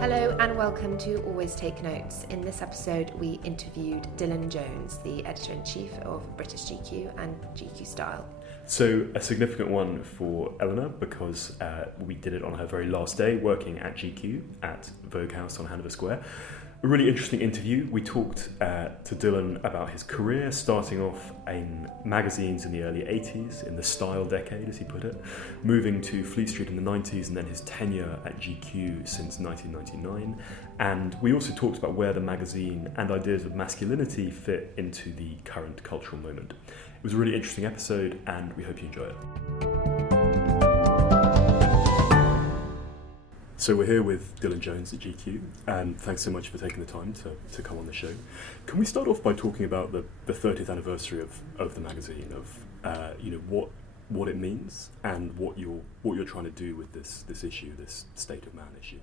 Hello and welcome to Always Take Notes. In this episode we interviewed Dylan Jones, the Editor-in-Chief of British GQ and GQ Style. So a significant one for Eleanor because we did it on her very last day working at GQ at Vogue House on Hanover Square. A really interesting interview. We talked to Dylan about his career, starting off in magazines in the early 80s, in the style decade, as he put it, moving to Fleet Street in the 90s, and then his tenure at GQ since 1999. And we also talked about where the magazine and ideas of masculinity fit into the current cultural moment. It was a really interesting episode, and we hope you enjoy it. So we're here with Dylan Jones at GQ, and thanks so much for taking the time to come on the show. Can we start off by talking about the 30th anniversary of the magazine, of what it means and what you're trying to do with this issue, this state of man issue?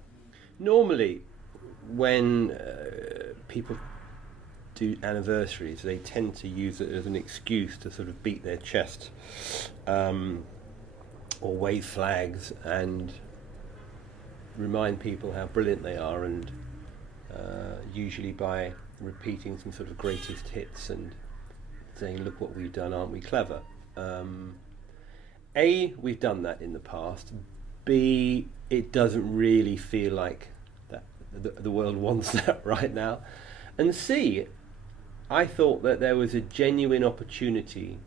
Normally, when people do anniversaries, they tend to use it as an excuse to sort of beat their chest, or wave flags and remind people how brilliant they are, and usually by repeating some sort of greatest hits and saying, look what we've done, aren't we clever? A, we've done that in the past. B, it doesn't really feel like that the world wants that right now. And C, I thought that there was a genuine opportunity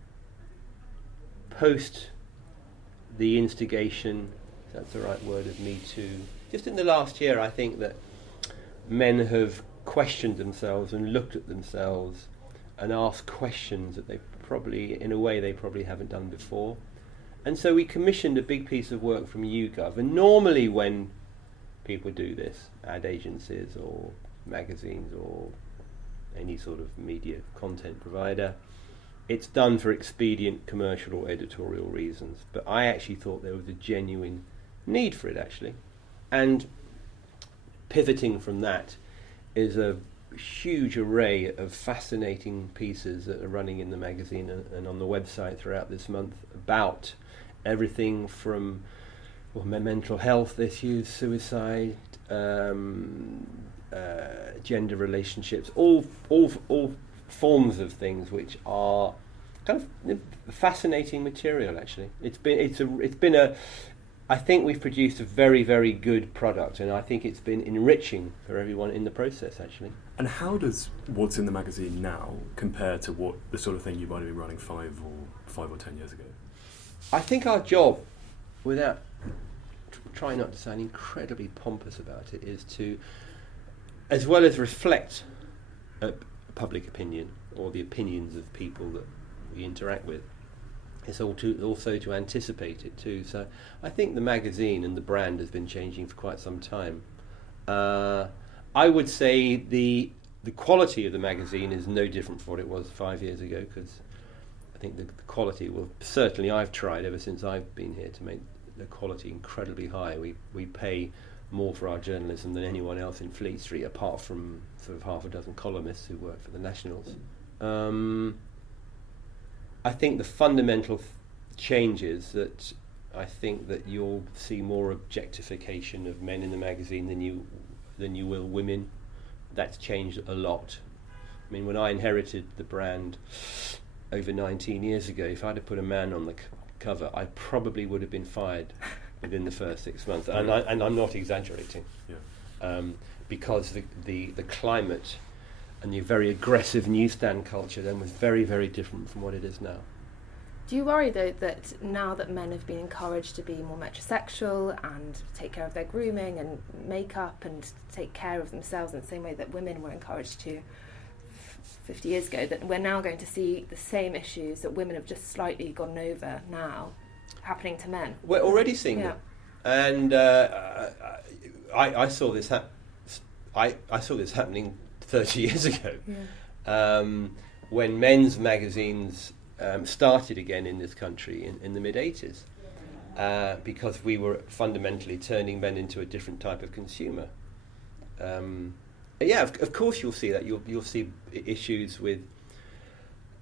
post the instigation, if that's the right word, of Me Too. Just in the last year, I think that men have questioned themselves and looked at themselves and asked questions that they probably, in a way, they probably haven't done before. And so we commissioned a big piece of work from YouGov. And normally when people do this, ad agencies or magazines or any sort of media content provider, it's done for expedient commercial or editorial reasons. But I actually thought there was a genuine need for it, actually. And pivoting from that is a huge array of fascinating pieces that are running in the magazine and on the website throughout this month about everything from mental health issues, suicide, gender relationships, all forms of things which are kind of fascinating material. Actually, I think we've produced a very, very good product, and I think it's been enriching for everyone in the process, actually. And how does what's in the magazine now compare to what the sort of thing you might have been running 5 or 10 years ago? I think our job, without trying not to sound incredibly pompous about it, is to, as well as reflect public opinion or the opinions of people that we interact with, it's also to anticipate it too. So I think the magazine and the brand has been changing for quite some time. I would say the quality of the magazine is no different from what it was 5 years ago, because I think the quality, well, certainly I've tried ever since I've been here to make the quality incredibly high. We pay more for our journalism than anyone else in Fleet Street, apart from sort of half a dozen columnists who work for the Nationals. I think the fundamental changes that I think that you'll see more objectification of men in the magazine than you will women. That's changed a lot. I mean, when I inherited the brand over 19 years ago, if I'd have put a man on the cover, I probably would have been fired within the first 6 months, and I'm not exaggerating. Yeah. Because the climate and the very aggressive newsstand culture then was very, very different from what it is now. Do you worry though that now that men have been encouraged to be more metrosexual and take care of their grooming and makeup and take care of themselves in the same way that women were encouraged to 50 years ago, that we're now going to see the same issues that women have just slightly gone over now happening to men? We're already seeing it, and I saw this I saw this happening 30 years ago, when men's magazines started again in this country in the mid-80s, because we were fundamentally turning men into a different type of consumer. Of course you'll see that. You'll see issues with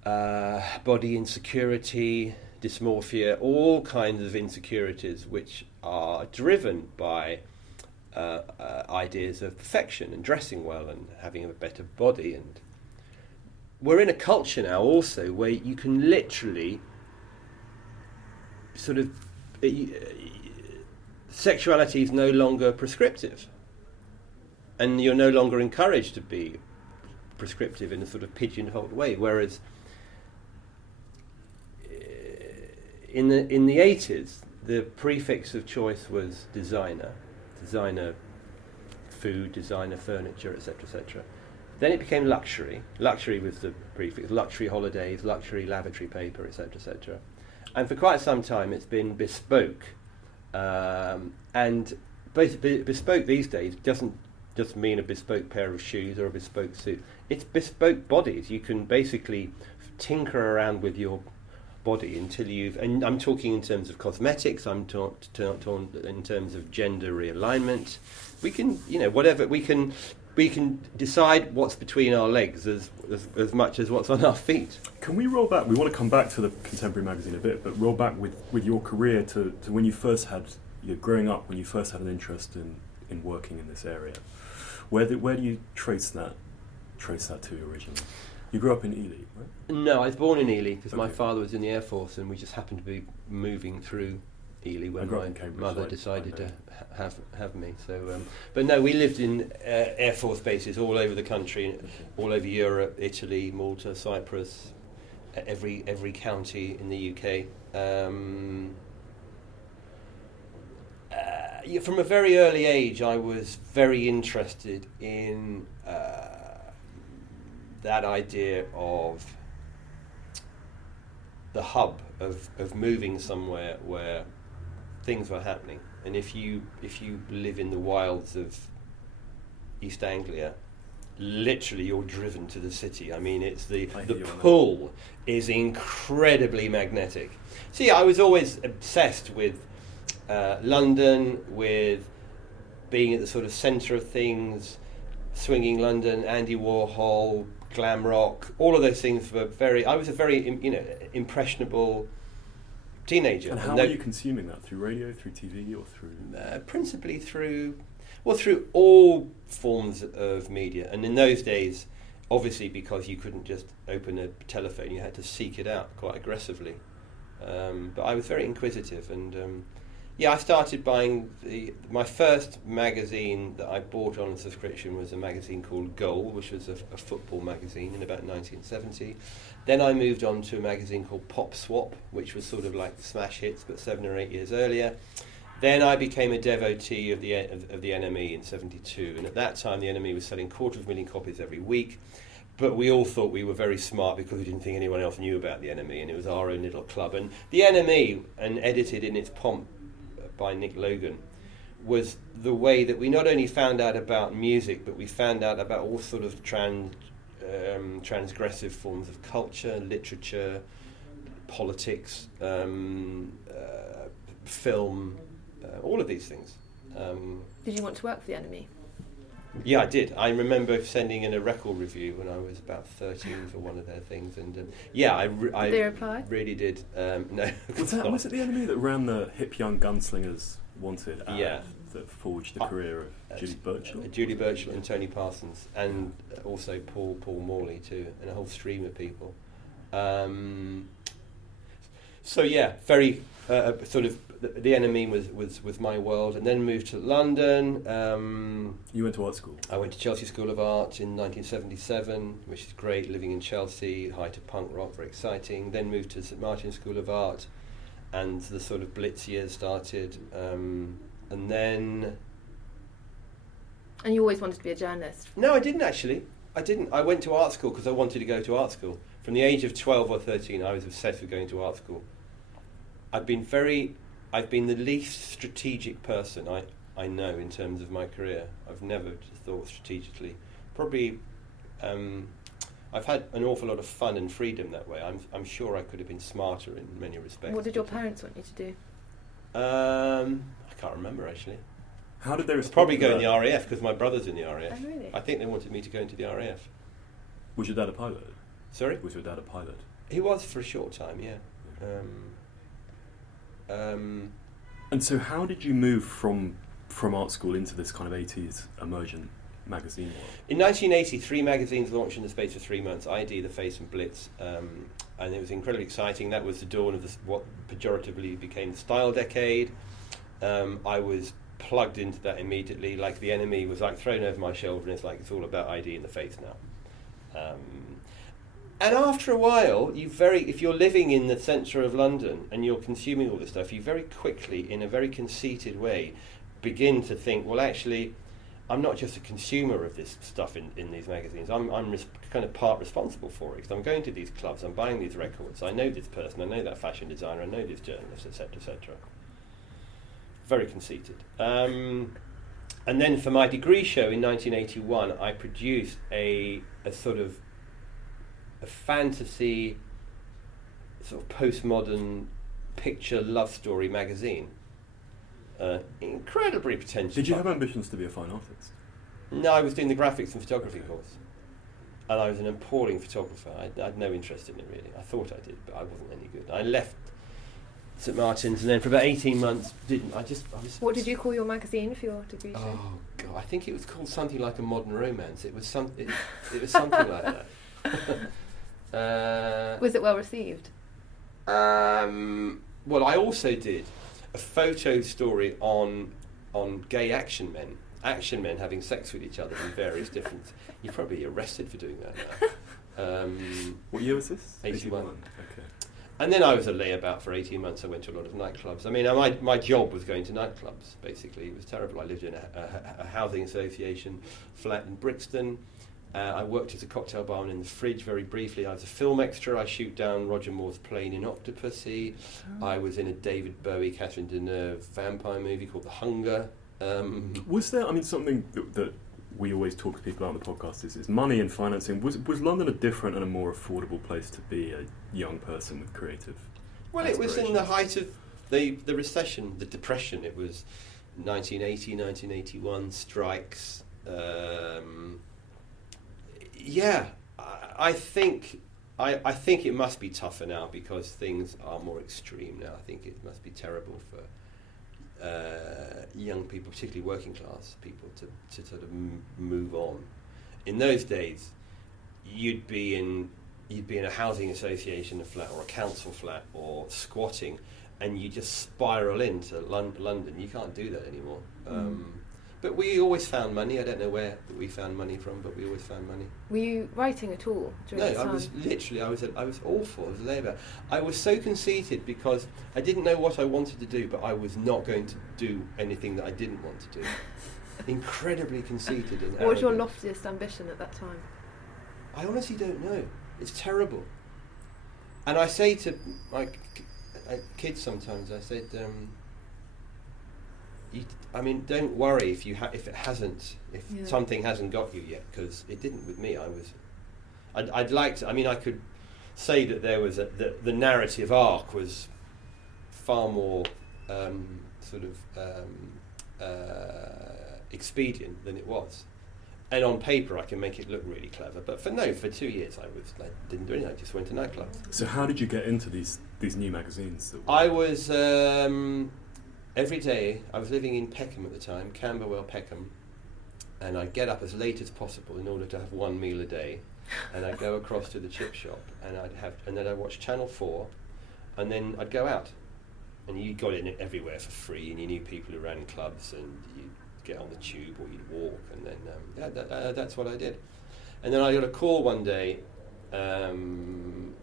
body insecurity, dysmorphia, all kinds of insecurities which are driven by ideas of perfection and dressing well and having a better body. And we're in a culture now also where you can literally sort of sexuality is no longer prescriptive, and you're no longer encouraged to be prescriptive in a sort of pigeonholed way, whereas in the 80s the prefix of choice was designer food, designer furniture, etc., etc. Then it became luxury was the prefix, luxury holidays, luxury lavatory paper, etc., etc. And for quite some time it's been bespoke, and bespoke these days doesn't just mean a bespoke pair of shoes or a bespoke suit. It's bespoke bodies. You can basically tinker around with your body until you've, and I'm talking in terms of cosmetics, I'm talking in terms of gender realignment. We can, whatever, we can decide what's between our legs as much as what's on our feet. Can we roll back? We want to come back to the Contemporary magazine a bit, but roll back with your career to when you first had, growing up, when you first had an interest in working in this area. Where do you trace that to originally? You grew up in Ely, right? No, I was born in Ely because my father was in the Air Force, and we just happened to be moving through Ely when my mother decided to have me. So, but no, we lived in Air Force bases all over the country, all over Europe, Italy, Malta, Cyprus, every county in the UK. From a very early age, I was very interested in that idea of the hub of moving somewhere where things were happening. And if you live in the wilds of East Anglia, literally you're driven to the city. I mean, it's the pull is incredibly magnetic. See, I was always obsessed with London, with being at the sort of centre of things, swinging London, Andy Warhol, glam rock, all of those things were I was a very impressionable teenager. And how were you consuming that? Through radio, through TV, or through? Principally through all forms of media. And in those days, obviously, because you couldn't just open a telephone, you had to seek it out quite aggressively. But I was very inquisitive, and I started buying my first magazine that I bought on subscription was a magazine called Goal, which was a football magazine in about 1970. Then I moved on to a magazine called Pop Swap, which was sort of like Smash Hits, but 7 or 8 years earlier. Then I became a devotee of the NME in 72, and at that time the NME was selling 250,000 copies every week. But we all thought we were very smart because we didn't think anyone else knew about the NME, and it was our own little club. And the NME, and edited in its pomp by Nick Logan, was the way that we not only found out about music, but we found out about all sort of transgressive forms of culture, literature, politics, film, all of these things. Did you want to work for the NME? Yeah, I did. I remember sending in a record review when I was about 13 for one of their things, and did they reply? Really did. No. Was it the NME that ran the Hip Young Gunslingers Wanted ad that forged the career of Judy Burchill? Judy Burchill and Tony Parsons, and also Paul Morley too, and a whole stream of people. Very sort of the NME was my world, and then moved to London. You went to art school? I went to Chelsea School of Art in 1977, which is great, living in Chelsea, height of punk rock, very exciting. Then moved to St Martin's School of Art, and the sort of Blitz years started. And then... And you always wanted to be a journalist? No, I didn't actually. I went to art school because I wanted to go to art school. From the age of 12 or 13, I was obsessed with going to art school. I've been the least strategic person I know in terms of my career. I've never thought strategically. Probably, I've had an awful lot of fun and freedom that way. I'm sure I could have been smarter in many respects. What did your parents want you to do? I can't remember actually. How did they respond? Probably go in the RAF because my brother's in the RAF. Oh, really? I think they wanted me to go into the RAF. Was your dad a pilot? Sorry? Was your dad a pilot? He was for a short time, yeah. And so how did you move from from art school into this kind of 80s emergent magazine world? In 1980, 3 magazines launched in the space of 3 months: ID, The Face and Blitz, and it was incredibly exciting. That was the dawn of what pejoratively became the style decade. I was plugged into that immediately, like the enemy was like thrown over my shoulder, and it's like it's all about ID and The Face now. And after a while, if you're living in the centre of London and you're consuming all this stuff, you very quickly, in a very conceited way, begin to think, well, actually, I'm not just a consumer of this stuff in these magazines. I'm kind of part responsible for it, because I'm going to these clubs, I'm buying these records, I know this person, I know that fashion designer, I know this journalist, etc., etc. Very conceited. And then for my degree show in 1981, I produced a sort of a fantasy, sort of postmodern picture love story magazine. Incredibly pretentious. Did you have ambitions to be a fine artist? No, I was doing the graphics and photography course, and I was an appalling photographer. I had no interest in it really. I thought I did, but I wasn't any good. I left St Martin's, and then for about 18 months didn't. I was. What did you call your magazine for your degree show? Oh God, I think it was called something like A Modern Romance. It was something like that. Was it well received? Well, I also did a photo story on gay action men having sex with each other in various different. You're probably arrested for doing that now. What year was this? 81. Okay. And then I was a layabout for 18 months. I went to a lot of nightclubs. I mean, my job was going to nightclubs, basically. It was terrible. I lived in a housing association flat in Brixton. I worked as a cocktail barman in the Fridge very briefly. I was a film extra. I shoot down Roger Moore's plane in Octopussy. Oh. I was in a David Bowie, Catherine Deneuve vampire movie called The Hunger. Was there, something that we always talk to people about on the podcast is money and financing. Was London a different and a more affordable place to be a young person with creative Well, it was in the height of the recession, the depression. It was 1980, 1981, strikes. I think it must be tougher now because things are more extreme now. I think it must be terrible for young people, particularly working class people, to sort of move on. In those days, you'd be in a housing association flat or a council flat or squatting, and you just spiral into London. You can't do that anymore. But we always found money. I don't know where we found money from, but we always found money. Were you writing at all during this time? No, I was awful. I was a layabout. I was so conceited because I didn't know what I wanted to do, but I was not going to do anything that I didn't want to do. Incredibly conceited and What was your loftiest ambition at that time? I honestly don't know. It's terrible. And I say to my kids sometimes, I said, don't worry if something hasn't got you yet, because it didn't with me. I'd like to. I could say that there was the narrative arc was far more expedient than it was, and on paper I can make it look really clever. But for 2 years I didn't do anything. I just went to nightclubs. So how did you get into these new magazines? I was. Every day, I was living in Peckham at the time, Camberwell, Peckham, and I'd get up as late as possible in order to have one meal a day, and I'd go across to the chip shop, and then I'd watch Channel 4, and then I'd go out, and you got in everywhere for free, and you knew people who ran clubs, and you'd get on the tube or you'd walk, and then that's what I did. And then I got a call one day from,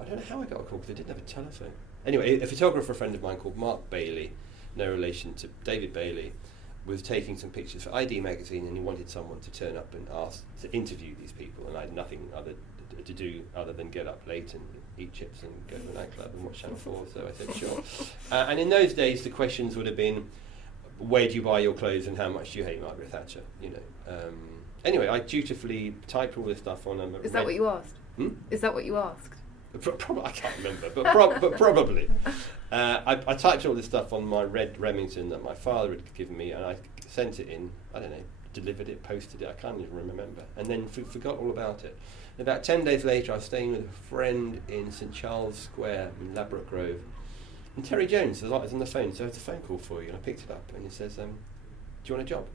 I don't know how I got a call, because I didn't have a telephone. Anyway, a photographer friend of mine called Mark Bailey, no relation to David Bailey, was taking some pictures for ID magazine, and he wanted someone to turn up and ask to interview these people, and I had nothing to do other than get up late and eat chips and go to a nightclub and watch Channel 4, so I said sure. And in those days the questions would have been, where do you buy your clothes and how much do you hate Margaret Thatcher? Anyway, I dutifully typed all this stuff on. Is that what you asked? Is that what you asked? I can't remember, but probably. I typed all this stuff on my red Remington that my father had given me, and I sent it in, I don't know, delivered it, posted it, I can't even remember, and then forgot all about it. And about 10 days later, I was staying with a friend in St Charles Square in Ladbroke Grove, And Terry Jones was on the phone, so it's a phone call for you, and I picked it up, and he says, do you want a job?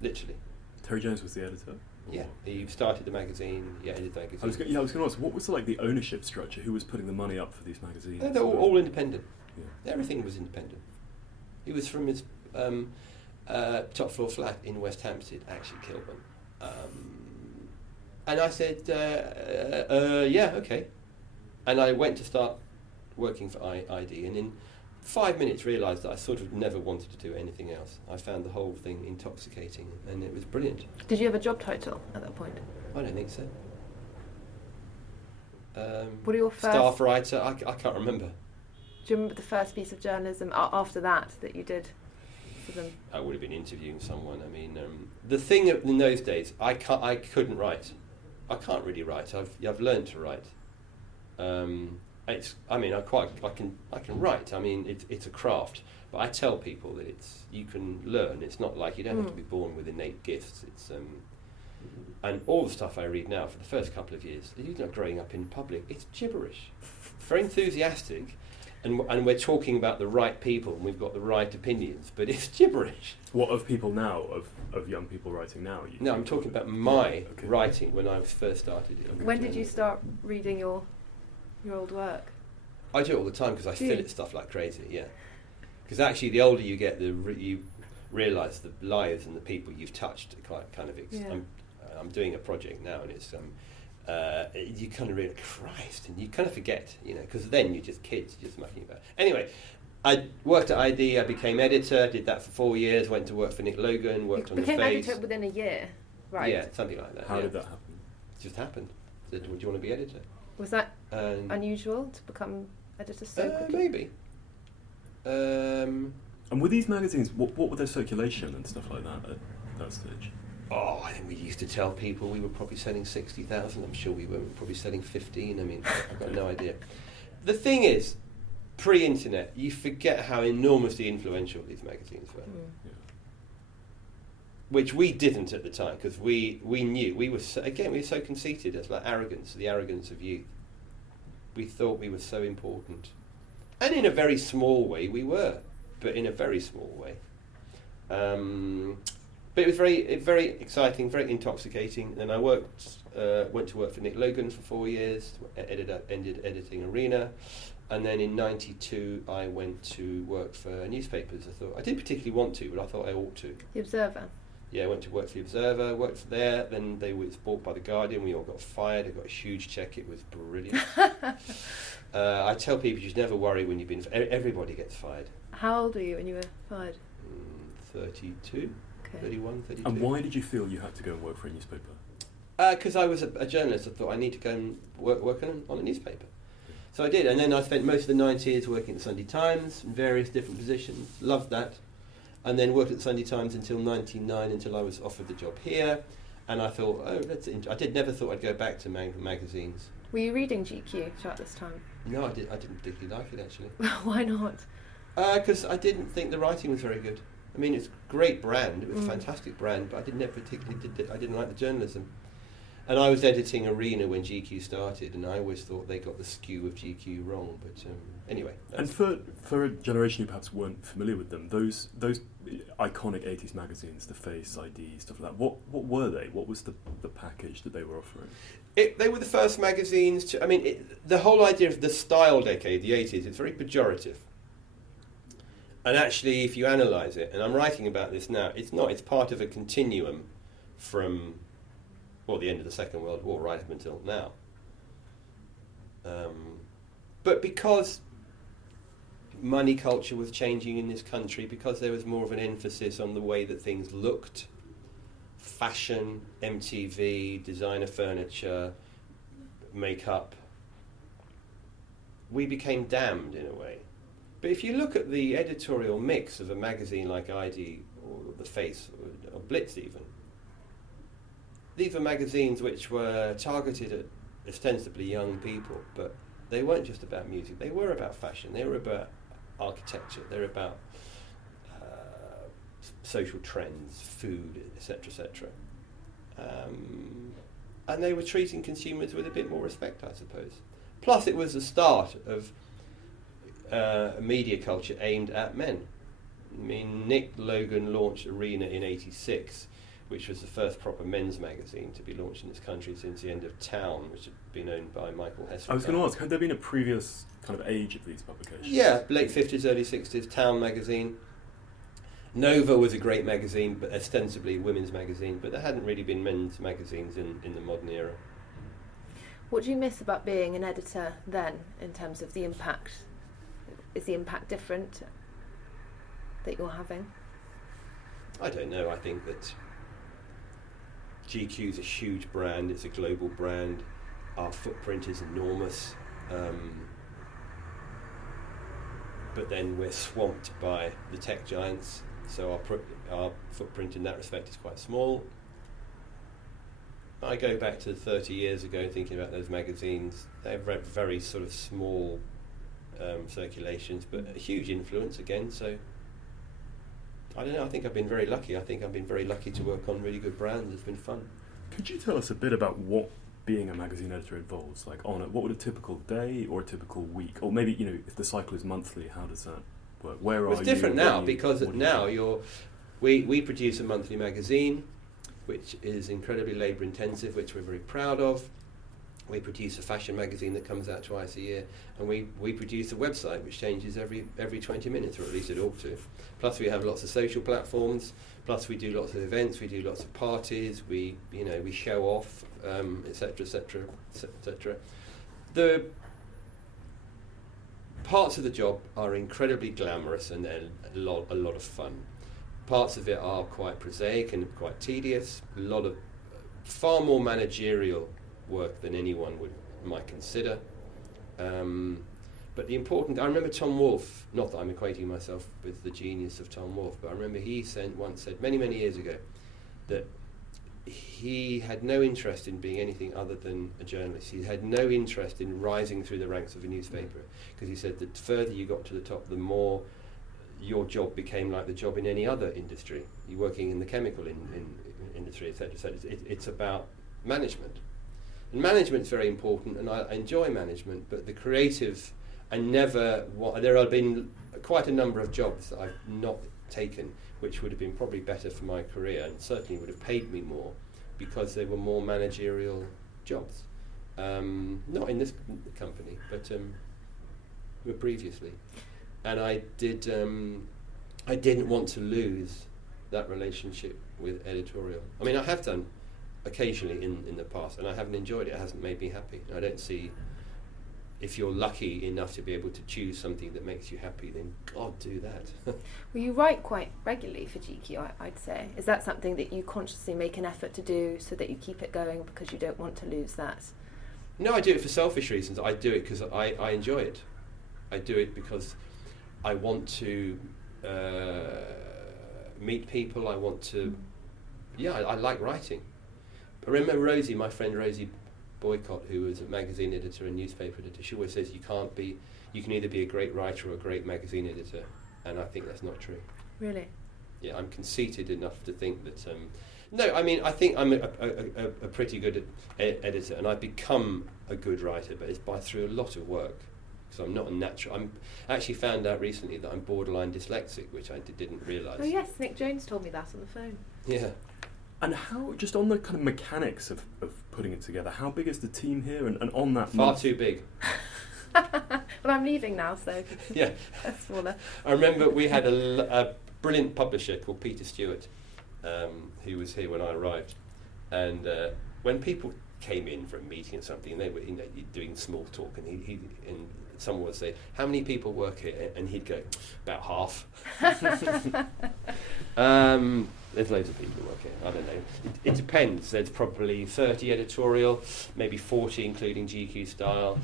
Literally. Terry Jones was the editor? Yeah, he started the magazine, edited the magazine. I was going to ask, what was the ownership structure? Who was putting the money up for these magazines? They're all independent. Yeah. Everything was independent. He was from his top floor flat in West Hampstead, actually Kilburn. And I said, yeah, okay. And I went to start working for ID, and in 5 minutes realised that I sort of never wanted to do anything else. I found the whole thing intoxicating, and it was brilliant. Did you have a job title at that point? I don't think so. What are your first... Staff writer, I can't remember. Do you remember the first piece of journalism after that you did for them? I would have been interviewing someone. I mean, the thing in those days, I couldn't write. I can't really write. I've learned to write. I can write. I mean, it's a craft. But I tell people that you can learn. It's not like you don't have to be born with innate gifts. It's and all the stuff I read now for the first couple of years, even though growing up in public, it's gibberish. Very enthusiastic, and we're talking about the right people, and we've got the right opinions, but it's gibberish. What of people now, of young people writing now? No, I'm talking about my writing when I first started. When did you start reading your old work? I do it all the time because I fill it stuff like crazy, yeah. Because actually the older you get, you realise the lives and the people you've touched are quite kind of... I'm doing a project now, and it's... you kind of realize, Christ, and you kind of forget, because then you're just kids, just mucking about. Anyway, I worked at ID, I became editor, did that for 4 years, went to work for Nick Logan, worked on The Face. Became editor within a year, right? Yeah, something like that. How did that happen? It just happened. Said, do you want to be editor? Was that unusual to become editor so quickly? Maybe. And with these magazines, what were their circulation and stuff like that at that stage? Oh, I think we used to tell people we were probably selling 60,000. I'm sure we were probably selling 15. I mean, I've got no idea. The thing is, pre-internet, you forget how enormously influential these magazines were. Yeah. Which we didn't at the time, because we knew. We were so conceited. It's like arrogance, the arrogance of youth. We thought we were so important. And in a very small way, we were. But in a very small way. But it was very exciting, very intoxicating. Then I went to work for Nick Logan for 4 years, ended editing Arena. And then in '92, I went to work for newspapers. I didn't particularly want to, but I thought I ought to. The Observer? Yeah, I went to work for The Observer, worked there, then they was bought by The Guardian, we all got fired, I got a huge cheque, it was brilliant. I tell people you should never worry when you've been, everybody gets fired. How old were you when you were fired? 32, okay. 31, 32. And why did you feel you had to go and work for a newspaper? Because I was a journalist, I thought I need to go and work on a newspaper. So I did, and then I spent most of the 90s working at the Sunday Times in various different positions, loved that. And then worked at the Sunday Times until '99, until I was offered the job here. And I thought, never thought I'd go back to magazines. Were you reading GQ throughout this time? No, I didn't particularly like it, actually. Why not? Because I didn't think the writing was very good. I mean, it's a great brand, it was a fantastic brand, but I didn't like the journalism. And I was editing Arena when GQ started, and I always thought they got the skew of GQ wrong. But anyway. And for a generation who perhaps weren't familiar with them, those iconic 80s magazines, The Face, ID, stuff like that, what were they? What was the package that they were offering? They were the first magazines to... I mean, the whole idea of the style decade, the 80s, it's very pejorative. And actually, if you analyse it, and I'm writing about this now, it's not. It's part of a continuum from... the end of the Second World War right up until now. But because money culture was changing in this country, because there was more of an emphasis on the way that things looked, fashion, MTV, designer furniture, makeup, we became damned in a way. But if you look at the editorial mix of a magazine like ID or The Face or Blitz even, these were magazines which were targeted at ostensibly young people, but they weren't just about music. They were about fashion. They were about architecture. They were about social trends, food, etc., etc. And they were treating consumers with a bit more respect, I suppose. Plus, it was the start of a media culture aimed at men. I mean, Nick Logan launched Arena in '86, which was the first proper men's magazine to be launched in this country since the end of Town, which had been owned by Michael Hess. I was going to ask, had there been a previous kind of age of these publications? Yeah, late 50s, early 60s, Town magazine. Nova was a great magazine, but ostensibly a women's magazine, but there hadn't really been men's magazines in the modern era. What do you miss about being an editor then, in terms of the impact? Is the impact different that you're having? I don't know. I think that GQ is a huge brand. It's a global brand. Our footprint is enormous. But then we're swamped by the tech giants. So our footprint in that respect is quite small. I go back to 30 years ago thinking about those magazines. They're very sort of small circulations, but a huge influence again. So I don't know, I think I've been very lucky. I think I've been very lucky to work on really good brands. It's been fun. Could you tell us a bit about what being a magazine editor involves? Like, what would a typical day or a typical week, or maybe, if the cycle is monthly, how does that work? Where are you? It's different now because now we produce a monthly magazine, which is incredibly labour intensive, which we're very proud of. We produce a fashion magazine that comes out twice a year, and we produce a website which changes every 20 minutes, or at least it ought to. Plus we have lots of social platforms, plus we do lots of events, we do lots of parties, we show off, etc, etc, etc. The parts of the job are incredibly glamorous and a lot of fun. Parts of it are quite prosaic and quite tedious, a lot of far more managerial work than anyone might consider. But I remember Tom Wolfe, not that I'm equating myself with the genius of Tom Wolfe, but I remember he once said many, many years ago that he had no interest in being anything other than a journalist. He had no interest in rising through the ranks of a newspaper, because he said that the further you got to the top, the more your job became like the job in any other industry. You're working in the chemical industry, etc. So it's about management. And management's very important, and I enjoy management, but the creative, there have been quite a number of jobs that I've not taken, which would have been probably better for my career and certainly would have paid me more, because they were more managerial jobs. Not in this company, but were previously. And I didn't want to lose that relationship with editorial. I mean, I have done occasionally in the past, and I haven't enjoyed it. It hasn't made me happy. I don't see, if you're lucky enough to be able to choose something that makes you happy, then God, do that. Well, you write quite regularly for GQ, I'd say. Is that something that you consciously make an effort to do so that you keep it going because you don't want to lose that? No, I do it for selfish reasons. I do it because I enjoy it. I do it because I want to meet people. I want to, I like writing. I remember Rosie, my friend Rosie Boycott, who was a magazine editor and newspaper editor, she always says you can either be a great writer or a great magazine editor, and I think that's not true. Really? Yeah, I'm conceited enough to think that, no, I mean, I think I'm a pretty good editor, and I've become a good writer, but it's through a lot of work, because I'm not a natural. I actually found out recently that I'm borderline dyslexic, which I didn't realise. Oh yes, Nick Jones told me that on the phone. Yeah. And how, just on the kind of mechanics of putting it together, how big is the team here? And on that Far too big. Well, I'm leaving now, so yeah. That's smaller. I remember we had a brilliant publisher called Peter Stewart, who was here when I arrived. And when people came in for a meeting or something, and they were doing small talk, and someone would say, "How many people work here?" And he'd go, "About half." There's loads of people who work here. I don't know. It depends. There's probably 30 editorial, maybe 40 including GQ Style,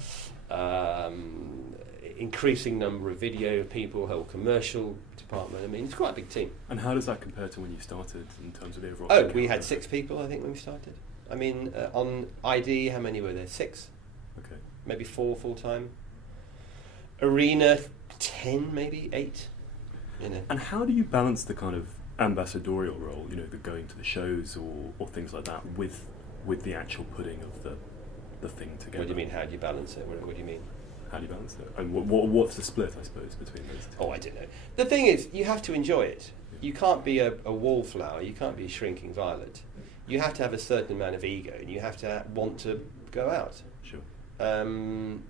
increasing number of video people, whole commercial department. I mean, it's quite a big team. And how does that compare to when you started in terms of the overall? Oh, we had 6 people, I think, when we started. I mean, on ID, how many were there? 6. Okay. Maybe 4 full-time. Arena, 10, maybe 8. And how do you balance the kind of ambassadorial role, the going to the shows or things like that, with the actual putting of the thing together? What do you mean, how do you balance it? What do you mean? How do you balance it? And what's the split, I suppose, between those two? Oh, I don't know. The thing is, you have to enjoy it. You can't be a wallflower. You can't be a shrinking violet. You have to have a certain amount of ego, and you have to want to go out. Sure. And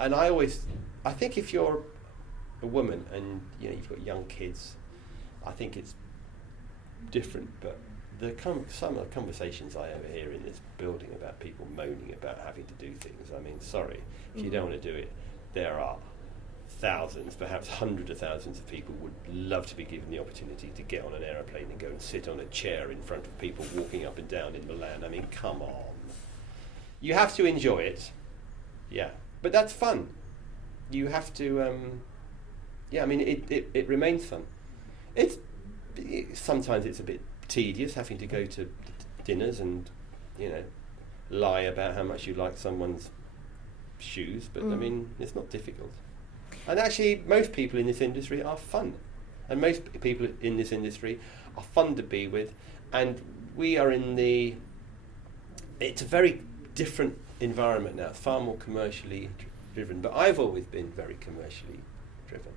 I think if you're a woman and you've got young kids, I think it's different. But some of the conversations I overhear in this building about people moaning about having to do things. I mean, sorry, if you don't want to do it, there are thousands, perhaps hundreds of thousands of people would love to be given the opportunity to get on an aeroplane and go and sit on a chair in front of people walking up and down in Milan. I mean, come on. You have to enjoy it, yeah, but that's fun. You have to, it remains fun. Sometimes it's a bit tedious having to go to dinners and, lie about how much you like someone's shoes, but I mean, it's not difficult. And actually, most people in this industry are fun. And most people in this industry are fun to be with. And we are it's a very different environment now, far more commercially driven. But I've always been very commercially driven.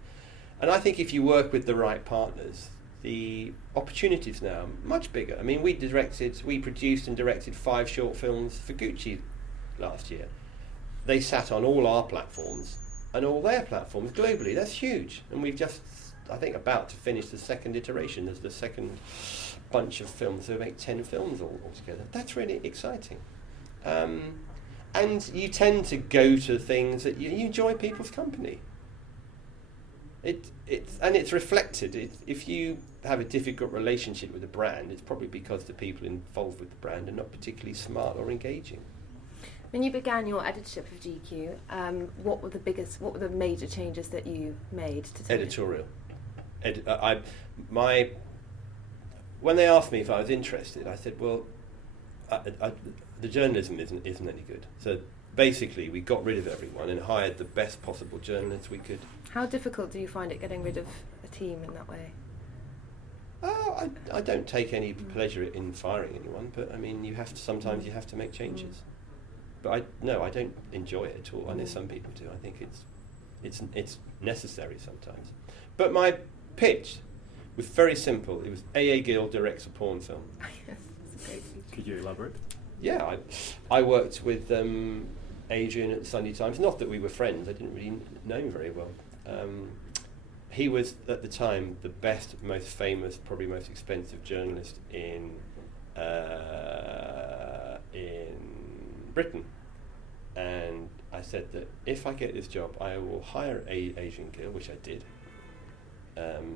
And I think if you work with the right partners, the opportunities now are much bigger. I mean, we produced and directed 5 short films for Gucci last year. They sat on all our platforms and all their platforms globally. That's huge. And we've just, I think, about to finish the second iteration. There's the second bunch of films. So we make 10 films all together. That's really exciting. And you tend to go to things that you enjoy people's company. It's reflected. If you have a difficult relationship with a brand, it's probably because the people involved with the brand are not particularly smart or engaging. When you began your editorship of GQ, what were the major changes that you made to editorial? When they asked me if I was interested, I said, well, the journalism isn't any good. So basically, we got rid of everyone and hired the best possible journalists we could. How difficult do you find it getting rid of a team in that way? I don't take any pleasure in firing anyone, but I mean, sometimes you have to make changes. But I don't enjoy it at all. I know some people do. I think it's necessary sometimes. But my pitch was very simple. It was A.A. Gill directs a porn film. Yes, that's a great pitch. Could you elaborate? Yeah, I worked with Adrian at the Sunday Times. Not that we were friends. I didn't really know him very well. He was, at the time, the best, most famous, probably most expensive journalist in Britain. And I said that if I get this job, I will hire Adrian Gill, which I did.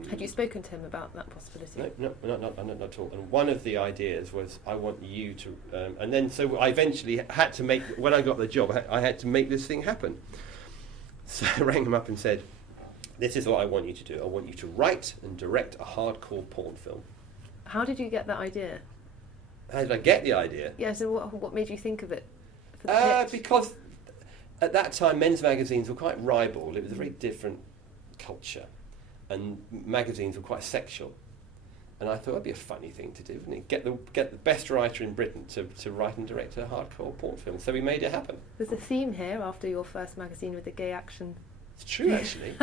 Had you spoken to him about that possibility? No, not at all. And one of the ideas was, I want you to... and then, so I eventually had to make... When I got the job, I had to make this thing happen. So I rang him up and said, this is what I want you to do. I want you to write and direct a hardcore porn film. How did you get that idea? How did I get the idea? Yeah, so what made you think of it? For the pitch? Because at that time, men's magazines were quite ribald. It was a very different culture. And magazines were quite sexual. And I thought it'd be a funny thing to do, wouldn't it? Get the best writer in Britain to write and direct a hardcore porn film. So we made it happen. There's a theme here after your first magazine with the gay action. It's true, actually.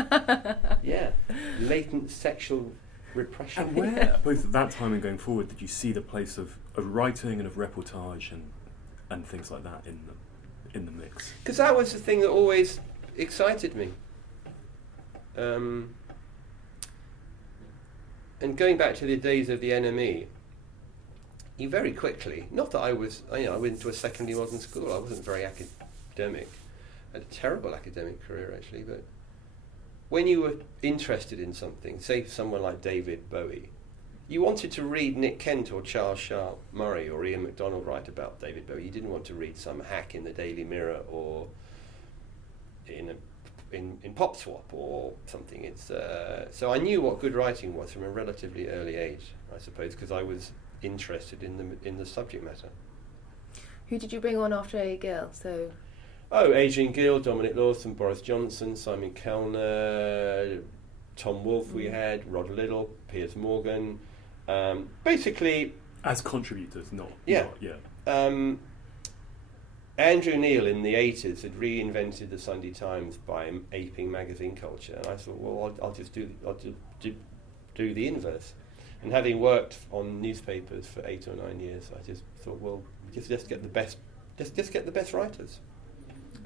Yeah. Latent sexual repression. And where, both at that time and going forward, did you see the place of writing and of reportage and things like that in the mix? Because that was the thing that always excited me. And going back to the days of the NME, you very quickly, not that I went to a secondary modern school, I wasn't very academic. I had a terrible academic career, actually, but when you were interested in something, say someone like David Bowie, you wanted to read Nick Kent or Charles Sharp Murray or Ian MacDonald write about David Bowie. You didn't want to read some hack in the Daily Mirror or in PopSwap or something. So I knew what good writing was from a relatively early age, I suppose, because I was interested in the subject matter. Who did you bring on after A. Gill? Adrian Gill, Dominic Lawson, Boris Johnson, Simon Kellner, Tom Wolfe we had, Rod Little, Piers Morgan. Basically... As contributors, not... Yeah. Not, yeah. Andrew Neil in the 80s had reinvented the Sunday Times by aping magazine culture, and I thought, well, I'll just do the inverse. And having worked on newspapers for 8 or 9 years, I just thought, well, just get the best, just get the best writers.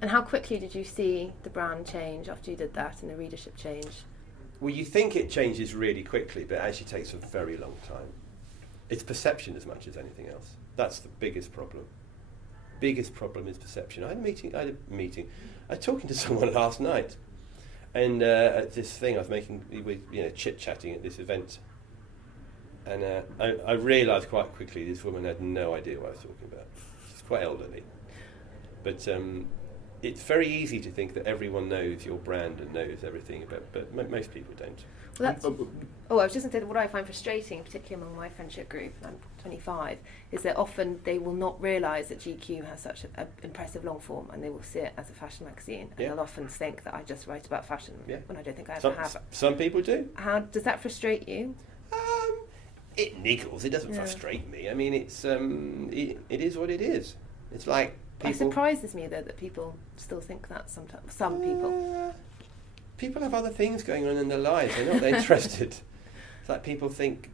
And how quickly did you see the brand change after you did that and the readership change? Well, you think it changes really quickly, but it actually takes a very long time. It's perception as much as anything else. That's the biggest problem. Biggest problem is perception. I had a meeting. I was talking to someone last night, and at this thing I was making, chit-chatting at this event, and I realised quite quickly this woman had no idea what I was talking about. She's quite elderly, but it's very easy to think that everyone knows your brand and knows everything, but most people don't. Well, I was just going to say that what I find frustrating, particularly among my friendship group, and I'm 25, is that often they will not realise that GQ has such an impressive long form, and they will see it as a fashion magazine, and they'll often think that I just write about fashion when I don't think I ever have. Some people do. How does that frustrate you? It niggles. It doesn't frustrate me. I mean, it's it is what it is. It's like people. It surprises me though that people still think that sometimes. Some people. People have other things going on in their lives. They're not interested. It's like people think,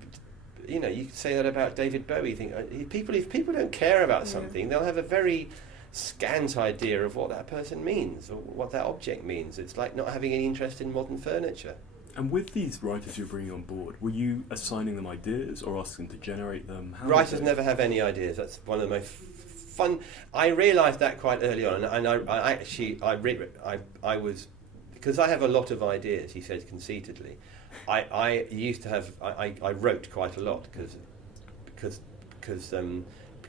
you could say that about David Bowie. If people don't care about something, they'll have a very scant idea of what that person means or what that object means. It's like not having any interest in modern furniture. And with these writers you're bringing on board, were you assigning them ideas or asking them to generate them? Writers never have any ideas. That's one of the most fun. I realised that quite early on, and I was. Because I have a lot of ideas, he says conceitedly. I used to have. I wrote quite a lot because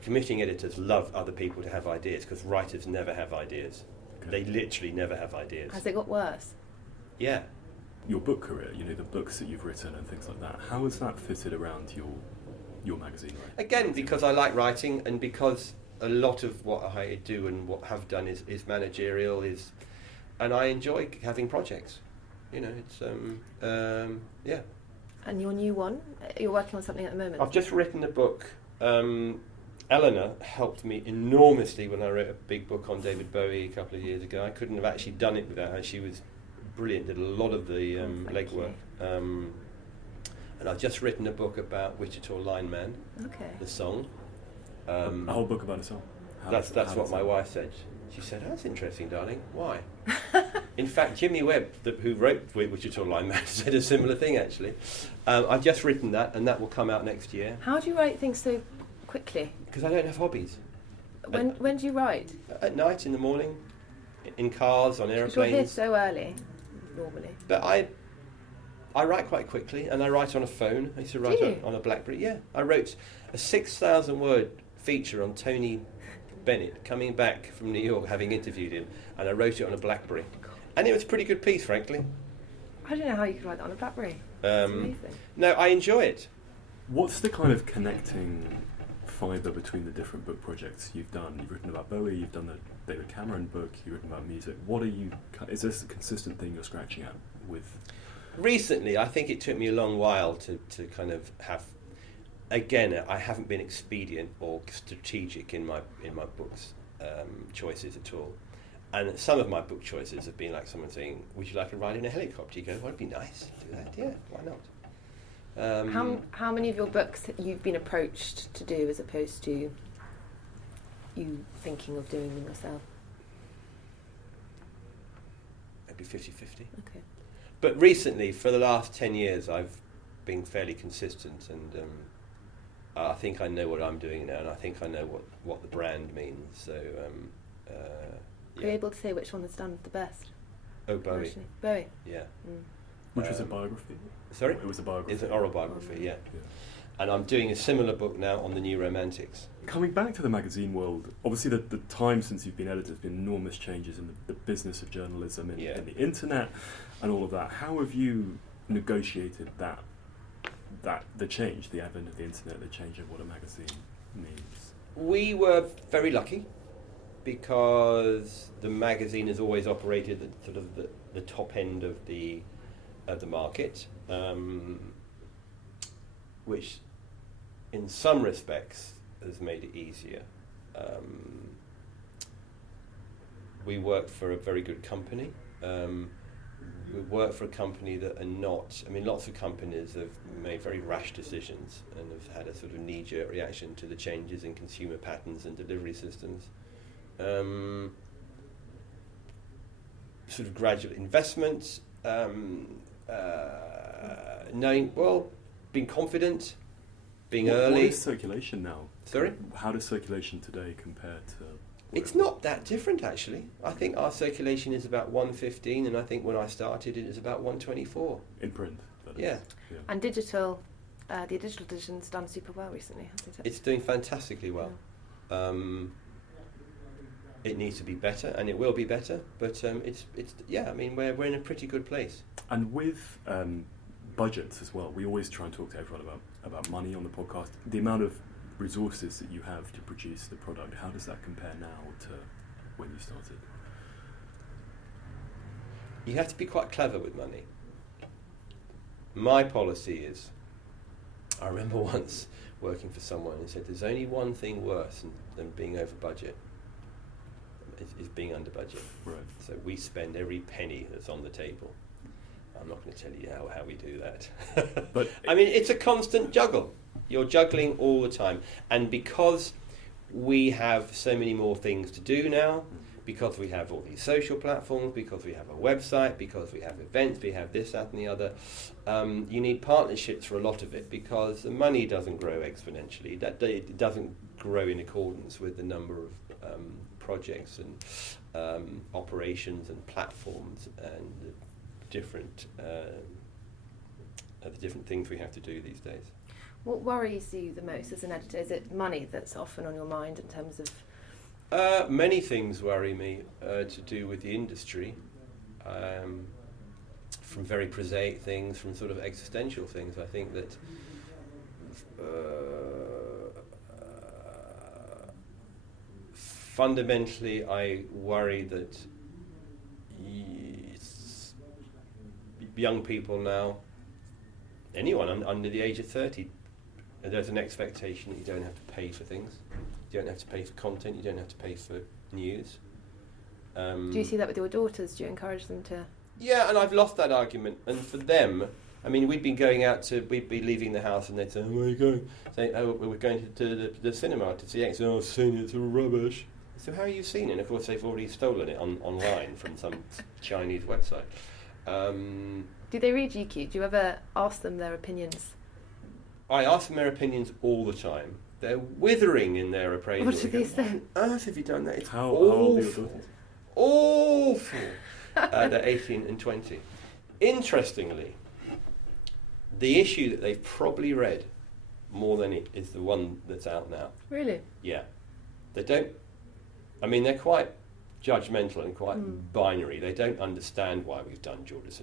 commissioning editors love other people to have ideas because writers never have ideas. Okay. They literally never have ideas. Has it got worse? Yeah. Your book career, the books that you've written and things like that. How has that fitted around your magazine? Right? Again, because I like writing and because a lot of what I do and what have done is managerial and I enjoy having projects. It's yeah. And your new one? You're working on something at the moment? I've just written a book. Eleanor helped me enormously when I wrote a big book on David Bowie a couple of years ago. I couldn't have actually done it without her. She was brilliant, did a lot of the legwork. And I've just written a book about Wichita Lineman, the song. A whole book about a song? That's what my wife said. She said, that's interesting, darling. Why? In fact, Jimmy Webb, who wrote Wichita Lineman, said a similar thing, actually. I've just written that, and that will come out next year. How do you write things so quickly? Because I don't have hobbies. When do you write? At night, in the morning, in cars, on aeroplanes. You're here so early, normally. But I write quite quickly, and I write on a phone. I used to write on a BlackBerry. Yeah, I wrote a 6,000-word feature on Tony Bennett coming back from New York, having interviewed him, and I wrote it on a BlackBerry, and it was a pretty good piece, frankly. I don't know how you could write that on a BlackBerry. That's amazing. No, I enjoy it. What's the kind of connecting fibre between the different book projects you've done? You've written about Bowie, you've done the David Cameron book, you've written about music. Is this a consistent thing you're scratching at with? Recently, I think it took me a long while to kind of have. Again, I haven't been expedient or strategic in my books choices at all, and some of my book choices have been like someone saying, "Would you like to ride in a helicopter?" You go, "Well, it'd be nice to do that." Yeah, why not? How many of your books you've been approached to do as opposed to you thinking of doing them yourself? Maybe 50-50. Okay. But recently, for the last 10 years, I've been fairly consistent and. I think I know what I'm doing now, and I think I know what the brand means. So, Are you able to say which one has done the best? Oh, Bowie. Bowie. Yeah. Which was a biography? Sorry? It was a biography. It's an oral biography, yeah. And I'm doing a similar book now on the New Romantics. Coming back to the magazine world, obviously the time since you've been editor has been enormous changes in the business of journalism, in the internet, and all of that. How have you negotiated that the change, the advent of the internet, the change of what a magazine means? We were very lucky because the magazine has always operated at sort of the top end of the market, which in some respects has made it easier. we work for a very good company. We work for a company that are not, I mean, lots of companies have made very rash decisions and have had a sort of knee-jerk reaction to the changes in consumer patterns and delivery systems. Sort of gradual investment, knowing, well, being confident, being early. What is circulation now? Sorry? How does circulation today compare to... It's not that different, actually. I think our circulation is about 115, and I think when I started it was about 124. In print? Yeah. And digital, the digital edition's done super well recently, hasn't it? It's doing fantastically well. Yeah. It needs to be better, and it will be better, but it's yeah, I mean, we're in a pretty good place. And with budgets as well, we always try and talk to everyone about money on the podcast. The amount of resources that you have to produce the product, how does that compare now to when you started? You have to be quite clever with money. My policy is, I remember once working for someone who said, there's only one thing worse than being over budget, is being under budget. Right. So we spend every penny that's on the table. I'm not going to tell you how we do that. But I mean, it's a constant juggle. You're juggling all the time. And because we have so many more things to do now, because we have all these social platforms, because we have a website, because we have events, we have this, that and the other, you need partnerships for a lot of it, because the money doesn't grow exponentially. It doesn't grow in accordance with the number of projects and operations and platforms and the different things we have to do these days. What worries you the most as an editor? Is it money that's often on your mind in terms of... Many things worry me to do with the industry, from very prosaic things, from sort of existential things. I think that fundamentally I worry that young people now, anyone under the age of 30, there's an expectation that you don't have to pay for things. You don't have to pay for content. You don't have to pay for news. Do you see that with your daughters? Do you encourage them to... Yeah, and I've lost that argument. And for them, I mean, we'd be leaving the house and they'd say, where are you going? Say, oh, we're going to the cinema to see X. Oh, I've seen it, it's all rubbish. So how have you seen it? And of course, they've already stolen it online from some Chinese website. Do they read GQ? Do you ever ask them their opinions? I ask them their opinions all the time. They're withering in their appraisal. What do they say? What on earth have you done that? It's how old are your daughters? Awful. They're 18 and 20. Interestingly, the issue that they've probably read more than it is the one that's out now. Really? Yeah. They don't... I mean, they're quite judgmental and quite binary. They don't understand why we've done Jordan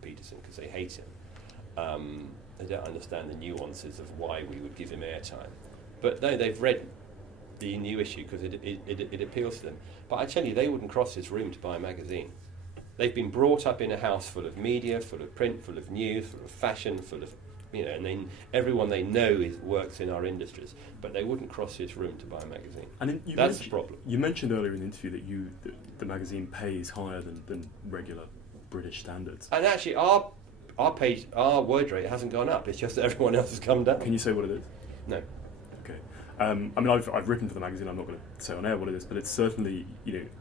Peterson because they hate him. They don't understand the nuances of why we would give him airtime. But no, they've read the new issue because it appeals to them. But I tell you, they wouldn't cross this room to buy a magazine. They've been brought up in a house full of media, full of print, full of news, full of fashion, full of, and everyone they know works in our industries. But they wouldn't cross this room to buy a magazine. And that's the problem. You mentioned earlier in the interview that the magazine pays higher than regular British standards. And actually, our word rate hasn't gone up. It's just that everyone else has come down. Can you say what it is? No. Okay. I mean, I've written for the magazine. I'm not going to say on air what it is, but it's certainly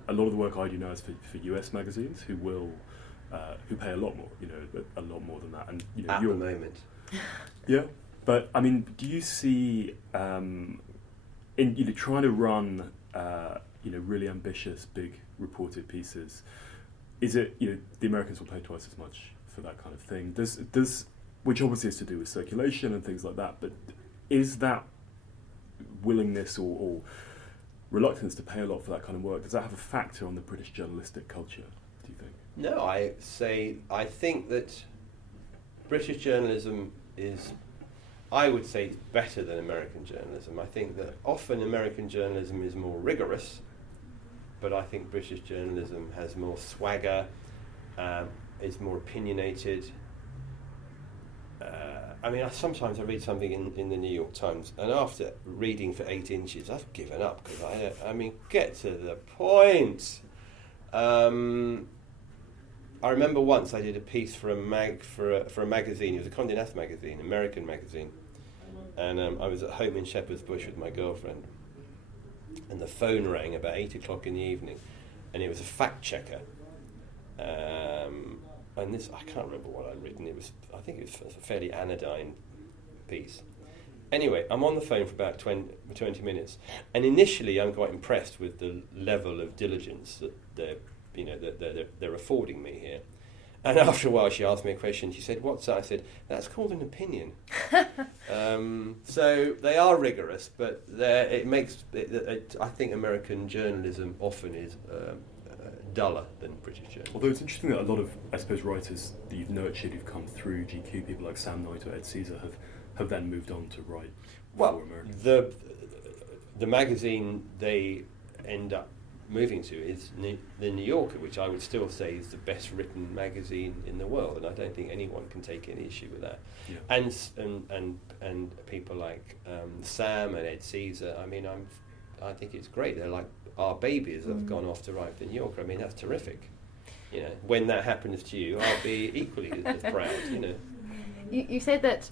a lot of the work I do now is for US magazines who will who pay a lot more. A lot more than that. And at the moment. Yeah, but I mean, do you see in trying to run really ambitious, big reported pieces? Is it the Americans will pay twice as much for that kind of thing? Does which obviously has to do with circulation and things like that, but is that willingness or reluctance to pay a lot for that kind of work, does that have a factor on the British journalistic culture, do you think? No, I think that British journalism is, I would say, better than American journalism. I think that often American journalism is more rigorous, but I think British journalism has more swagger, is more opinionated. I mean, sometimes I read something in the New York Times, and after reading for 8 inches, I've given up because I mean, get to the point. I remember once I did a piece for a magazine. It was a Condé Nast magazine, American magazine, and I was at home in Shepherd's Bush with my girlfriend, and the phone rang about 8 o'clock in the evening, and it was a fact checker. And this, I can't remember what I'd written. I think it was a fairly anodyne piece. Anyway, I'm on the phone for about 20 minutes, and initially I'm quite impressed with the level of diligence that they're affording me here. And after a while, she asked me a question. She said, "What's that?" I said, "That's called an opinion." So they are rigorous, but it makes. I think American journalism often is duller than British journalism. Although it's interesting that a lot of, I suppose, writers that you've nurtured who've come through GQ, people like Sam Knight or Ed Caesar, have then moved on to write for America. The magazine they end up moving to is the New Yorker, which I would still say is the best written magazine in the world, and I don't think anyone can take any issue with that. Yeah. And people like Sam and Ed Caesar. I mean, I think it's great. They're like our babies that have gone off to write for the New Yorker. I mean, that's terrific. You know, when that happens to you, I'll be equally as proud. You know. You said that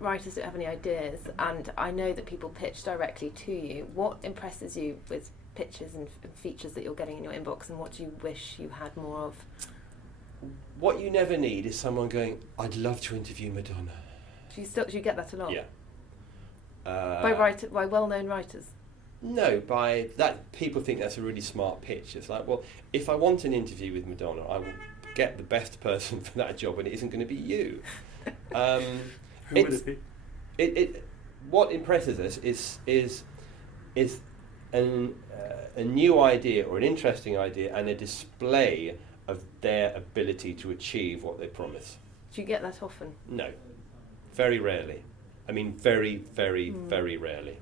writers don't have any ideas, and I know that people pitch directly to you. What impresses you with pitches and features that you're getting in your inbox, and what do you wish you had more of? What you never need is someone going, "I'd love to interview Madonna." Do you get that a lot? Yeah. By well-known writers? No, by that people think that's a really smart pitch. It's like, well, if I want an interview with Madonna, I will get the best person for that job, and it isn't going to be you. Who would it be? What impresses us is a new idea or an interesting idea and a display of their ability to achieve what they promise. Do you get that often? No, very rarely. I mean, very, very, very rarely.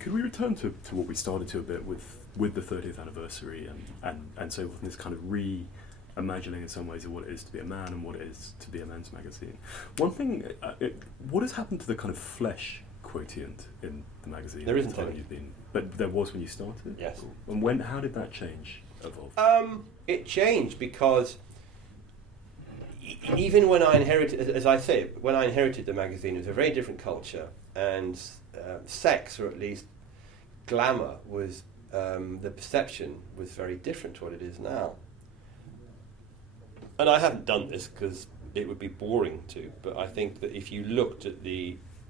Could we return to what we started to a bit with the 30th anniversary and so forth, and this kind of reimagining in some ways of what it is to be a man and what it is to be a men's magazine? One thing, what has happened to the kind of flesh quotient in the magazine? There isn't any. But there was when you started? Yes. And how did that change, evolve? It changed because even when I inherited, as I say, when I inherited the magazine, it was a very different culture, and sex, or at least glamour, was the perception was very different to what it is now. And I haven't done this because it would be boring to, but I think that if you looked at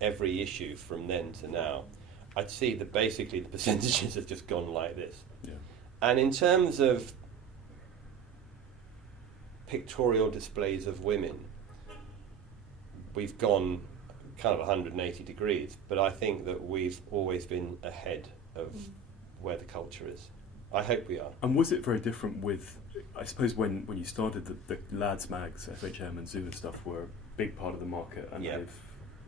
every issue from then to now, I'd see that basically the percentages have just gone like this. Yeah. And in terms of pictorial displays of women, we've gone kind of 180 degrees, but I think that we've always been ahead of where the culture is. I hope we are. And was it very different with, I suppose, when you started, the lads mags, FHM and Zoo and stuff were a big part of the market, and yeah.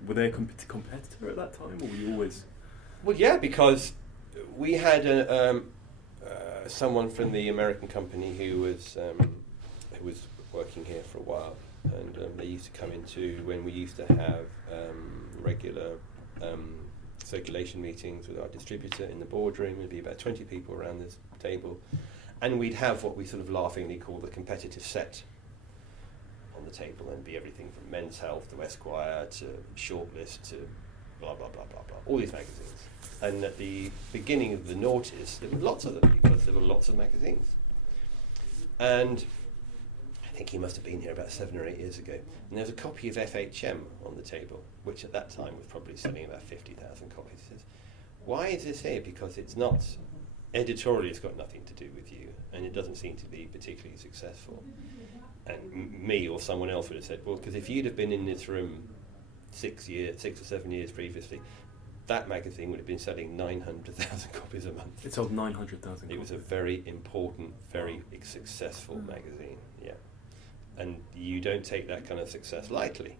Were they a competitor at that time, or were you always? Well, yeah, because we had someone from the American company who was working here for a while, and they used to come into when we used to have regular circulation meetings with our distributor in the boardroom. There'd be about 20 people around this table, and we'd have what we sort of laughingly call the competitive set on the table, and be everything from Men's Health to Esquire to Shortlist to blah blah blah blah blah, all these magazines. And at the beginning of the noughties, there were lots of them because there were lots of magazines. And I think he must have been here about 7 or 8 years ago, and there was a copy of FHM on the table, which at that time was probably selling about 50,000 copies. He says, "Why is this here? Because it's not, editorially it's got nothing to do with you, and it doesn't seem to be particularly successful." And me or someone else would have said, "Well, because if you'd have been in this room 6 or 7 years previously, that magazine would have been selling 900,000 copies a month." It sold 900,000 copies. It was a very important, very successful magazine, yeah. And you don't take that kind of success lightly.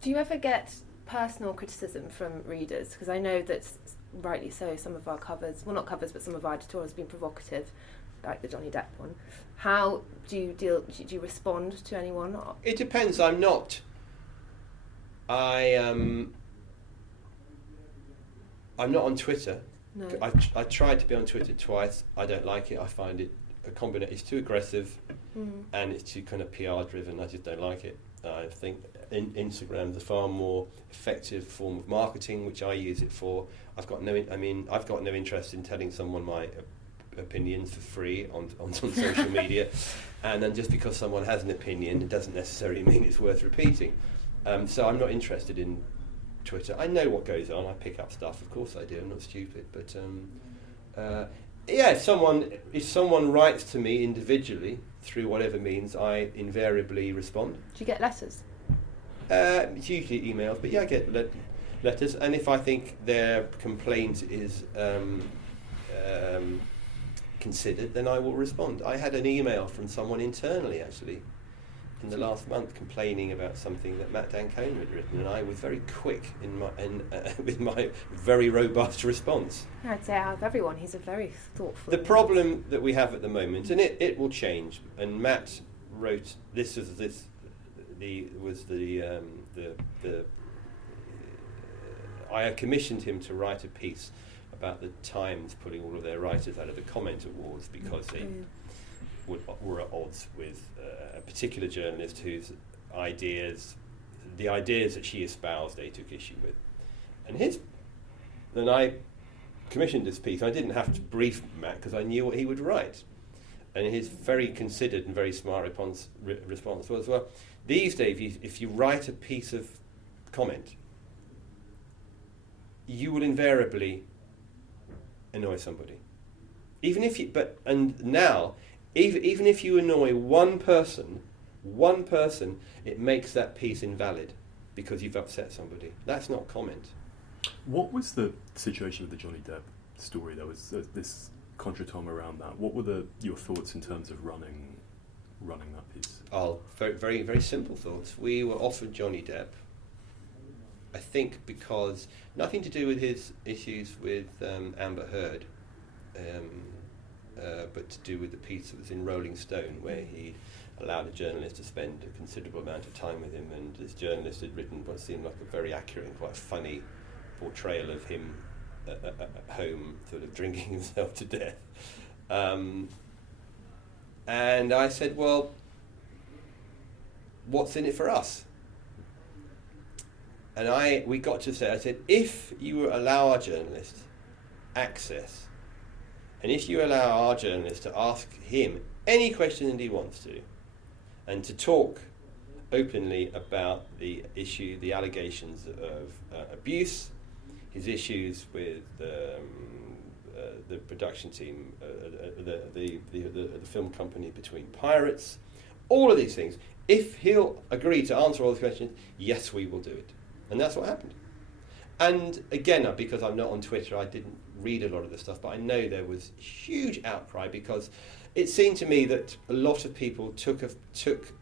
Do you ever get personal criticism from readers? Because I know that, rightly so, some of our covers, well, not covers, but some of our editorials have been provocative, like the Johnny Depp one. How do you respond to anyone? It depends. I'm not on Twitter, No. I tried to be on Twitter twice. I don't like it. I find it it's too aggressive, and it's too kind of PR driven. I just don't like it. I think Instagram is a far more effective form of marketing, which I use it for. I've got no interest in telling someone my opinions for free on social media, and then just because someone has an opinion, it doesn't necessarily mean it's worth repeating. So I'm not interested in Twitter. I know what goes on. I pick up stuff. Of course I do. I'm not stupid. But if someone writes to me individually through whatever means, I invariably respond. Do you get letters? It's usually emails, but yeah, I get letters. And if I think their complaint is considered, then I will respond. I had an email from someone internally, actually, in the last month, complaining about something that Matt Dancona had written, and I was very quick with my very robust response. I'd say out of everyone, he's a very thoughtful. The problem that we have at the moment, and it will change, and Matt wrote I commissioned him to write a piece about the Times pulling all of their writers out of the Comment Awards because they were at odds with a particular journalist whose the ideas that she espoused, they took issue with. And I commissioned this piece. I didn't have to brief Matt because I knew what he would write. And his very considered and very smart response was, well, these days, if you write a piece of comment, you will invariably annoy somebody. Even if you annoy one person, it makes that piece invalid because you've upset somebody. That's not comment. What was the situation with the Johnny Depp story? There was this contretemps around that. What were your thoughts in terms of running that piece? Oh, very, very, very simple thoughts. We were offered Johnny Depp, I think, because nothing to do with his issues with Amber Heard, but to do with the piece that was in Rolling Stone, where he allowed a journalist to spend a considerable amount of time with him, and this journalist had written what seemed like a very accurate and quite funny portrayal of him at home, sort of drinking himself to death. And I said, well, what's in it for us? And we got to say, I said, if you allow our journalists access, and if you allow our journalists to ask him any question that he wants to, and to talk openly about the issue, the allegations of abuse, his issues with the production team, the film company Between Pirates, all of these things, if he'll agree to answer all the questions, yes, we will do it. And that's what happened. And again, because I'm not on Twitter, I didn't read a lot of the stuff, but I know there was huge outcry because it seemed to me that a lot of people took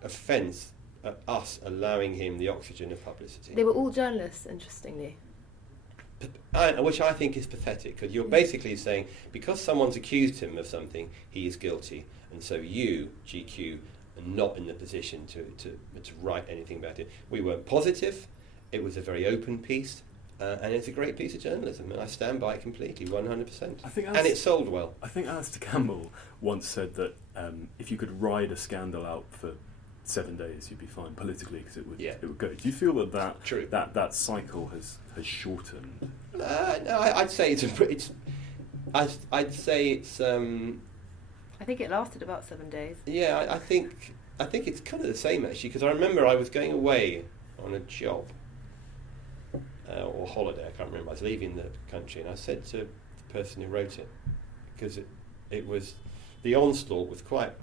offence at us allowing him the oxygen of publicity. They were all journalists, interestingly. Which I think is pathetic, because you're basically saying, because someone's accused him of something, he is guilty, and so you, GQ, are not in the position to write anything about it. We were positive, it was a very open piece, and it's a great piece of journalism, and I stand by it completely, 100%. And it sold well. I think Alistair Campbell once said that if you could ride a scandal out for 7 days, you'd be fine politically because it would go. Do you feel that cycle has shortened? No, I'd say it's. I'd say it's. I think it lasted about 7 days. Yeah, I think it's kind of the same actually, because I remember I was going away on a job or holiday. I can't remember. I was leaving the country, and I said to the person who wrote it, because it was the onslaught was quite.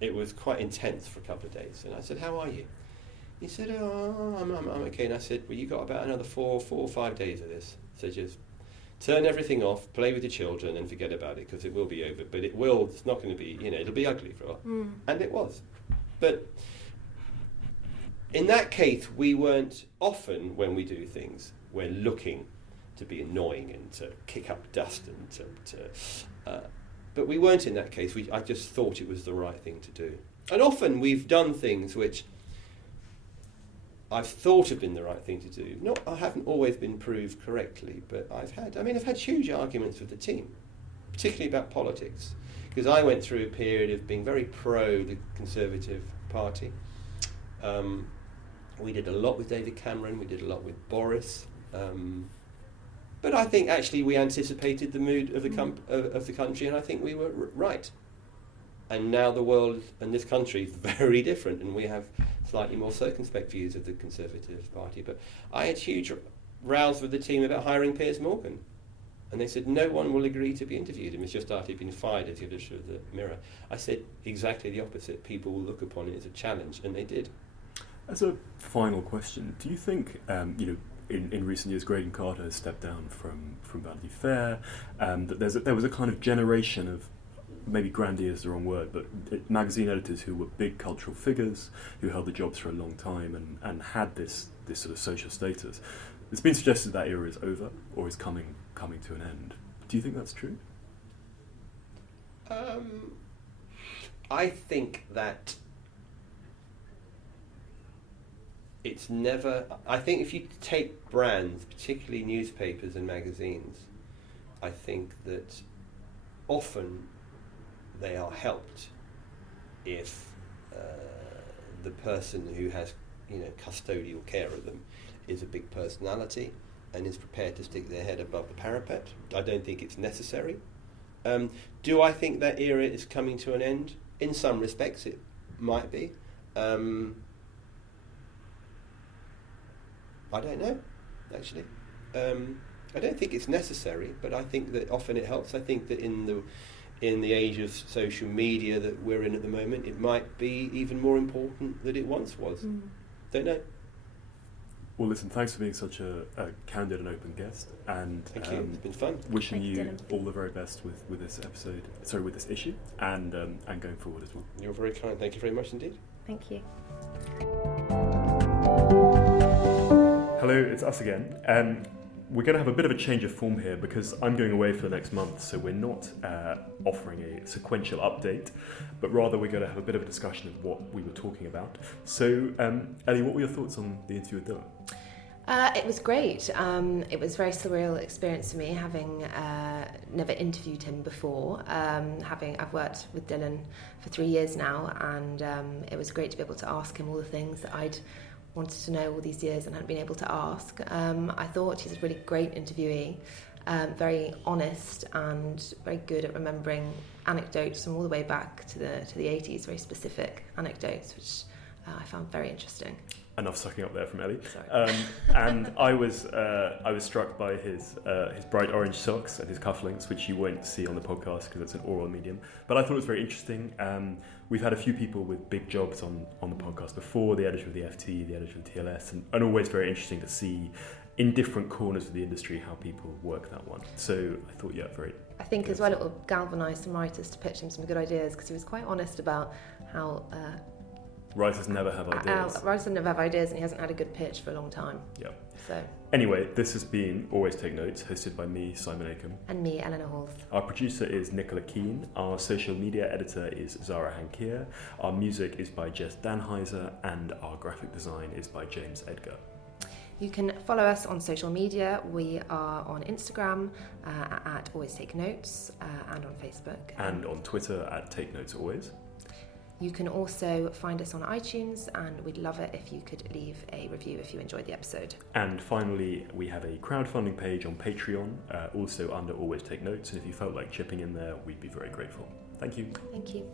It was quite intense for a couple of days, and I said, "How are you?" He said, "Oh, I'm okay." And I said, "Well, you got about another 4 or 5 days of this. So just turn everything off, play with the children, and forget about it because it will be over. But it's not going to be, it'll be ugly for a while." And it was. But in that case, we weren't often when we do things. We're looking to be annoying and to kick up dust and but we weren't in that case. I just thought it was the right thing to do. And often we've done things which I've thought have been the right thing to do. I haven't always been proved correctly, but I've had huge arguments with the team, particularly about politics, because I went through a period of being very pro the Conservative Party. We did a lot with David Cameron, we did a lot with Boris, but I think actually we anticipated the mood of the country, and I think we were right. And now the world and this country is very different, and we have slightly more circumspect views of the Conservative Party. But I had huge rows with the team about hiring Piers Morgan, and they said no one will agree to be interviewed. And it's just after he'd been fired as the editor of the Mirror. I said exactly the opposite. People will look upon it as a challenge, and they did. As a final question, do you think, in recent years, Graydon Carter has stepped down from Vanity Fair, that there was a kind of generation of, maybe grandee is the wrong word, but magazine editors who were big cultural figures, who held the jobs for a long time and had this sort of social status. It's been suggested that era is over or is coming to an end. Do you think that's true? I think that it's never... I think if you take brands, particularly newspapers and magazines, I think that often they are helped if the person who has custodial care of them is a big personality and is prepared to stick their head above the parapet. I don't think it's necessary. Do I think that era is coming to an end? In some respects it might be. I don't know, actually. I don't think it's necessary, but I think that often it helps. I think that in the age of social media that we're in at the moment, it might be even more important than it once was. Don't know. Well, listen, thanks for being such a candid and open guest, and thank you. It's been fun. Wishing you all the very best with this episode. Sorry, with this issue, and going forward as well. You're very kind. Thank you very much indeed. Thank you. Hello, it's us again. We're going to have a bit of a change of form here because I'm going away for the next month, so we're not offering a sequential update, but rather we're going to have a bit of a discussion of what we were talking about. So, Ellie, what were your thoughts on the interview with Dylan? It was great. It was a very surreal experience for me, having never interviewed him before. I've worked with Dylan for 3 years now, and it was great to be able to ask him all the things that I'd wanted to know all these years and hadn't been able to ask. I thought he's a really great interviewee, very honest and very good at remembering anecdotes from all the way back to the 80s, very specific anecdotes, which I found very interesting. Enough sucking up there from Ellie. Sorry. And I was struck by his bright orange socks and his cufflinks, which you won't see on the podcast because it's an oral medium. But I thought it was very interesting. We've had a few people with big jobs on the podcast before, the editor of the FT, the editor of the TLS, and always very interesting to see in different corners of the industry how people work that one. So I thought, very... I think as well it will galvanise some writers to pitch him some good ideas, because he was quite honest about how... writers never have ideas. Writers never have ideas, and he hasn't had a good pitch for a long time. Yeah. So. Anyway, this has been Always Take Notes, hosted by me, Simon Acombe. And me, Eleanor Halls. Our producer is Nicola Keane. Our social media editor is Zara Hankier. Our music is by Jess Danheiser, and our graphic design is by James Edgar. You can follow us on social media. We are on Instagram at Always Take Notes, and on Facebook. And on Twitter at Take Notes Always. You can also find us on iTunes, and we'd love it if you could leave a review if you enjoyed the episode. And finally, we have a crowdfunding page on Patreon, also under Always Take Notes, and if you felt like chipping in there, we'd be very grateful. Thank you. Thank you.